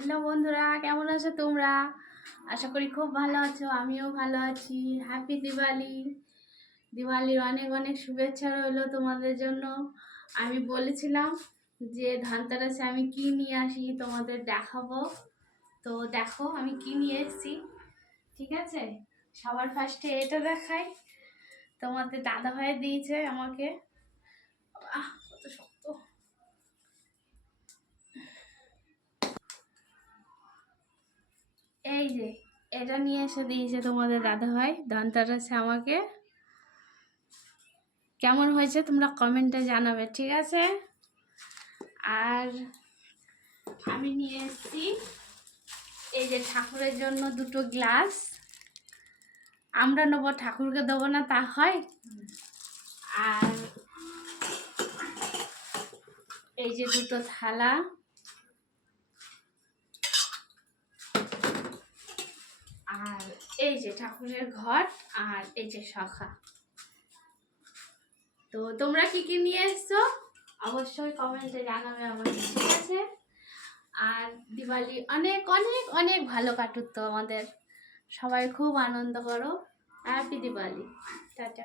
Hello বন্ধুরা, কেমন আছো তোমরা? আশা করি খুব ভালো আছো, আমিও ভালো আছি। হ্যাপি দিওয়ালি। দিওয়ালির অনেক অনেক শুভেচ্ছা রইলো তোমাদের জন্য। আমি বলেছিলাম যে ধানতেরাসে আমি কি নিয়ে আসি তোমাদের দেখাবো। তো দেখো আমি কি নিয়ে এসেছি। ঠিক আছে, সবার ফার্স্টে এটা দেখাই। তোমাদের দাদা ভাই দিয়েছে আমাকে। কত শক্ত। এই যে এটা নিয়ে এসে দিয়েছে তোমাদের দাদা ভাই ধানতেরাসে আমাকে। কেমন হয়েছে তোমরা কমেন্টে জানাবে, ঠিক আছে? আর আমি নিয়ে এসেছি এই যে ঠাকুরের জন্য দুটো গ্লাস। আমরা নেবো, ঠাকুরকে দেবো না তা হয়? আর এই যে দুটো থালা, আর এই যে ঠাকুরের ঘট, আর এই যে শাখা। তো তোমরা কি কি নিয়ে এসছো অবশ্যই কমেন্টে জানাবে আমাকে, ঠিক আছে? আর দিওয়ালি অনেক অনেক অনেক ভালো কাটুক তো আমাদের। সবাই খুব আনন্দ করো। হ্যাপি দিওয়ালি। টাটা।